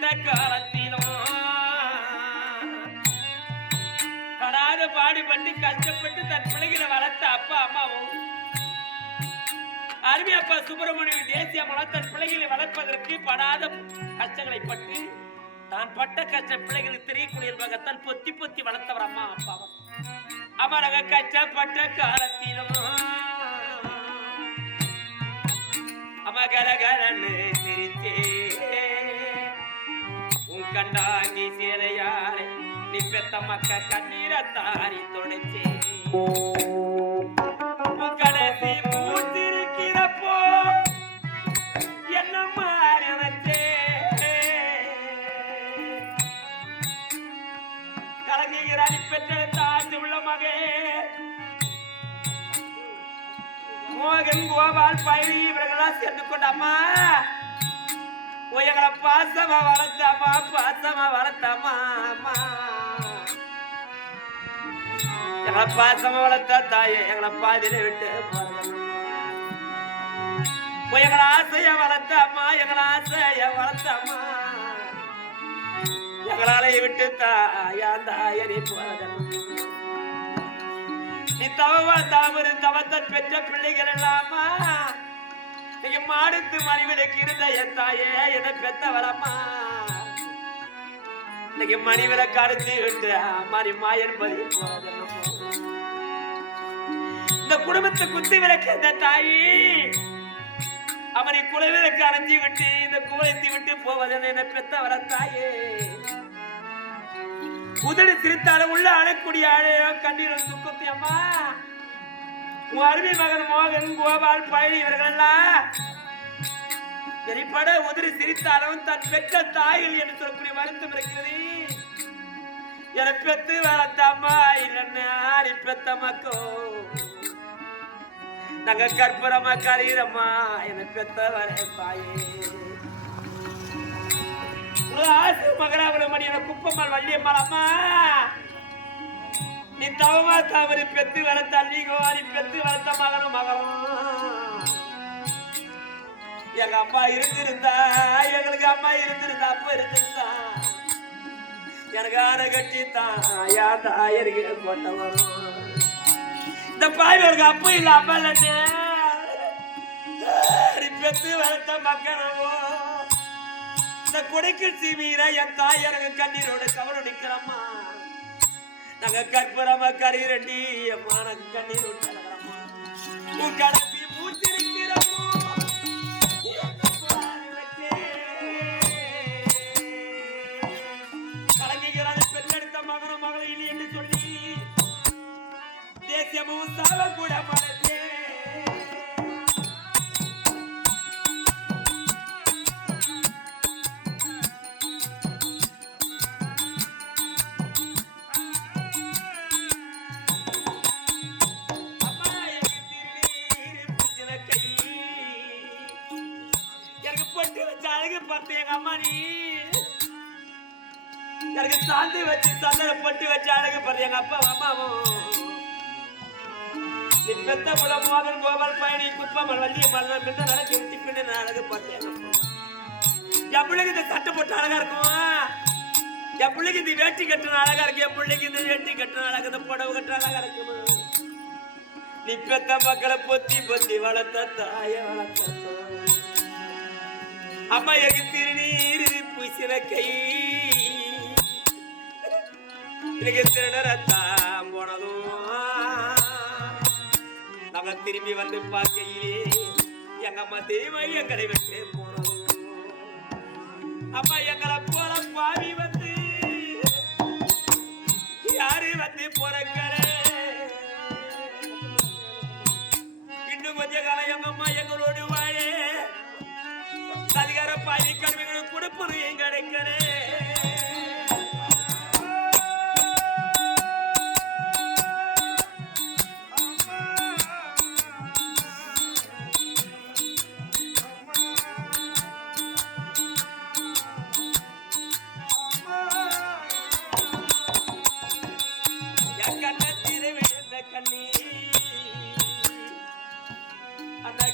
பட்ட காலத்திலும் படாத பாடுபட்டு கஷ்டப்பட்டு தன் பிள்ளைகளை வளர்த்த அப்பா அம்மாவும் அருமை அப்பா சுப்பிரமணிய தேசிய அம்மா தன் பிள்ளைகளை வளர்ப்பதற்கு படாத கஷ்டங்களை பட்டு தான் பட்ட கஷ்ட பிள்ளைகளுக்கு தெரியக்கூடிய தன் பொத்தி பொத்தி வளர்த்தவர் அம்மா அப்பாவும் அமரக கஷ்டப்பட்ட காலத்திலும் அமகரகரன்னு சிரித்தே உன் கண்டாங்கி சேரையாரே நீ பெத்த மக்க கண்ணீரை தாரி தொடச்சே உன் கடைசி மூச்சிருக்கிறப்போ என்ன மாறி வச்சே கலங்குகிறாரி பெற்றெடுத்த ஆசை உள்ள மகே மோகன் கோபால் பைவி இவர்களா சேர்ந்து கொண்டாமா எங்களை பாசமா வளர்த்தாமா எங்களை பாசமா வளர்த்தா தாயே எங்களை பாதியில விட்டு எங்களை ஆசைய வளர்த்தாமா எங்களால விட்டு தாயாந்தாயரி போறதன் நீ தவத்தன் பெற்ற பிள்ளைகள் எல்லாமா நீங்க மாடுத்து மணிவிலக்கு இருந்த என் தாயே என பெத்தவரம்மா இன்னைக்கு மணிவிலக்கு அடிச்சு விட்டு மாறி மாயன் பதி இந்த குடும்பத்தை குத்தி விளக்கு இந்த தாயி அவனை குலவிலக்கு அரைஞ்சி விட்டு இந்த குவளைத்தி விட்டு போவதென என பெத்தவர தாயே உதடு சிரித்தாலும் உள்ள அழக்கூடிய அழையோ கண்ணீர் துக்கத்தி அம்மா உன் அருமை மகன் மோகன் கோபால் பழனி இவர்களெல்லாம் வெளிப்பட உதறி சிரித்தாலும் தன் பெற்ற தாய்கள் என்று சொல்லக்கூடிய வருத்தம் இருக்கிறது என பெத்து வளர்த்தம்மா இல்லைன்னு ஆரி பெத்த மக்கோ நாங்க கற்பூரமா கரீரம்மா என பெத்த வரே தாயே ஆசை மகராபுரமணி என குப்பம்மாள் வள்ளியம்மாள் அம்மா நீ தவமா தவறி பெத்து வளர்த்த நீ பெத்து வளர்த்த மகனும் எங்க அம்மா இருந்திருந்தா எங்களுக்கு அம்மா இருந்திருந்தா அப்ப இருந்திருந்தா எனக்கு ஆன கட்டித்தான் யா தாயருக்கு போட்ட வரும் இந்த பாய்வருக்கு அப்ப இல்ல அம்மா இல்ல பெத்து வளர்த்த மக்களவோ இந்த கொடைக்கு சீமீர என் தாய் எனக்கு கண்ணீரோட கவலை நிக்கிறம்மா நாங்க கற்பூரமா கரீரண்டி அம்மா நாங்க கண்ணீர் விட்டுறோம்மா உன் கடைசி மூச்சிருக்கிறோமோ கலங்குகிறாரு பெற்றெடுத்த மகனும் மகளை இனி என்று சொல்லி தேசியமும் சாவ கூட மறந்தே எங்க அம்மா நீ எனக்கு சாந்தி வச்சு சந்தன பொட்டு வச்சு அழகு பண்ற எங்க அப்பா அம்மாவும் நீ பெத்த புல மோகன் கோபால் பயணி குப்பம்மாள் வள்ளியம்மாள் பெத்த நடக்க விட்டு பின்ன அழகு பண்றேன் என் பிள்ளைக்கு இந்த சட்டை போட்டு அழகா இருக்குமா என் பிள்ளைக்கு இந்த வேட்டி கட்டுன அழகா இருக்கு என் பிள்ளைக்கு இந்த வேட்டி கட்டுன அழகு இந்த புடவை கட்டுற அழகா இருக்குமா நீ பெத்த மக்களை பொத்தி பொத்தி வளர்த்த தாய வளர்த்த அம்மா எனக்கு திருநீர் பூசின கை எனக்கு திருநரத்தான் போனதும் நாங்க திரும்பி வந்து பார்க்கையிலே எங்க அம்மா தெய்வ எங்களை விட்டு போனதும் அம்மா எங்களை போல பாவி வந்து யாரு வந்து பிறக்கிற இன்னும் கொஞ்ச காலம் எங்க அம்மா எங்களோடு வாழே அதிகார பாதி கல்விகளும் கொடுப்பது எங்க கிடைக்கிறேன்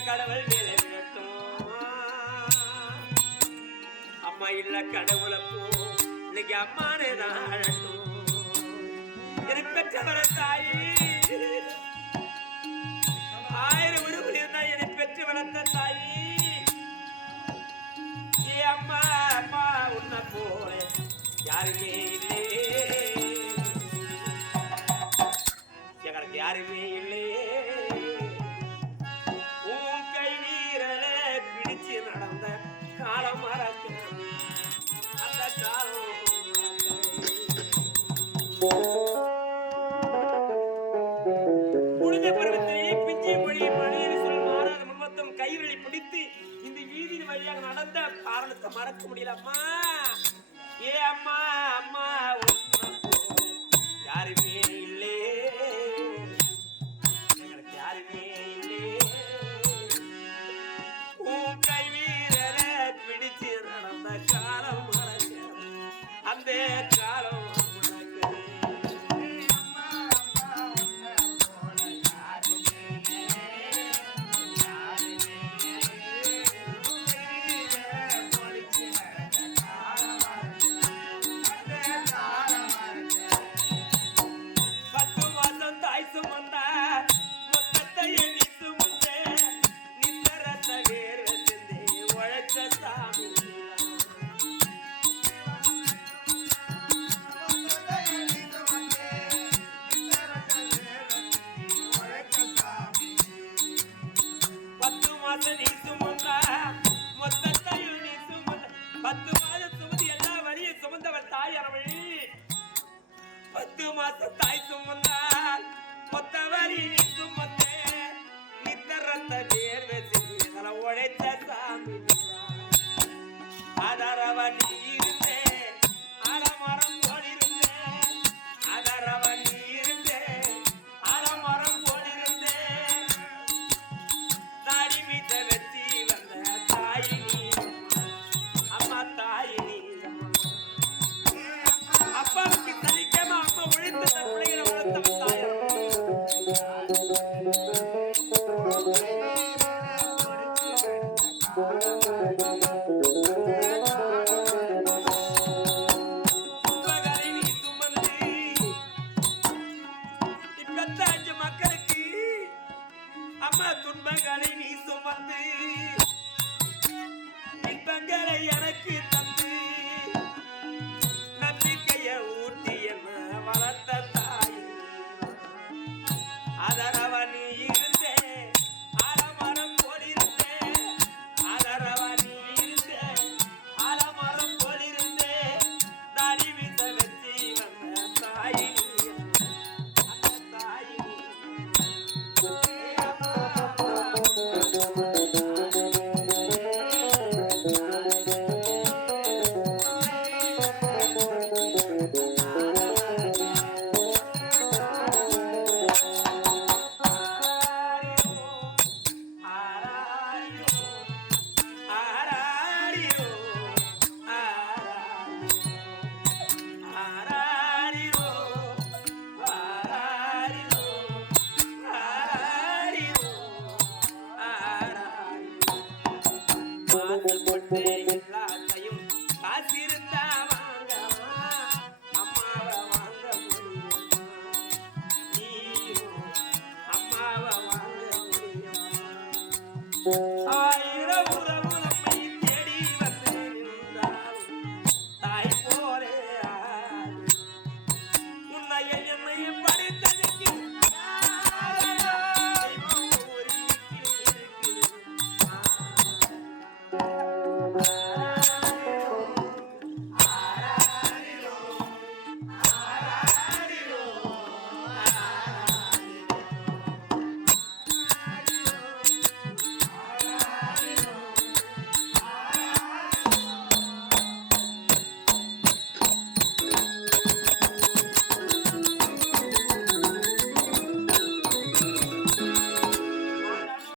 கடவுள் கடவுளை போ இன்னைக்கு அம்மானே தான் அழட்டும். எனக்கு பெற்றவர தாயி 1000 உருவல் இருந்தா என்னை பெற்று வளர்த்த தாயி ஏ அம்மா அம்மா உன்னை போல யாருமே இல்லை எங்களுக்கு யாருமே இல்லை. உன் கை வீரல பிடிச்சு நடந்த காலம் மறக்க அந்த காலம் புனித பருவத்திலே பிஞ்சை மொழி மணியின் சொல் மாறாத முன்மத்தம் கைவெளி பிடித்து இந்த வீதியின் வழியாக நடந்த காரணத்தை மறக்க முடியலம்மா. ஏ அம்மா அம்மா யாருமே இல்லை எங்களுக்கு யாருமே இல்லை. உன் கை வீரல பிடிச்சு நடந்த காலம் மறக்க அந்த காலம் தாய் சுமந்தால் மொத்த வரி சுமந்தே நித்தரத்த வேர்வை சில உழைத்த சாமி அதரவன் இருந்தே அறமரம் போலிருந்தே அதரவன் இருந்தே அறமரம் போலிருந்தே தாடி மீத வச்சி வந்த தாயினி அம்மா தாயினி அப்பாவுக்கு தனிக்கமா அம்மா உழைத்து தன் பிள்ளைகளை வளர்த்தவன் தாயார். துன்பங்களை நீ சுமந்து இப்பத்த 5 மக்களுக்கு அம்மா துன்பங்களை நீ சுமந்து இன்பங்களை எனக்கு தந்து ஊட்டி என்ன வளர்த்த தாய் அதரவ நீ இருந்தே அறமரம் போலிருந்தே அதரவ நீ இருந்தே அறமரம் போலிருந்தே தாடி வீச வச்சு வந்த தாய் அந்த தாய் எல்லாத்தையும் காசிருந்தா வாங்க அம்மாவை வாங்க முடியும் நீயும் அம்மாவை வாங்க முடியும். 1000 உறவு நம்மை தேடி வந்து நின்றாலும் தாய் போலே உன்னைய என்னைய படித்ததுக்கு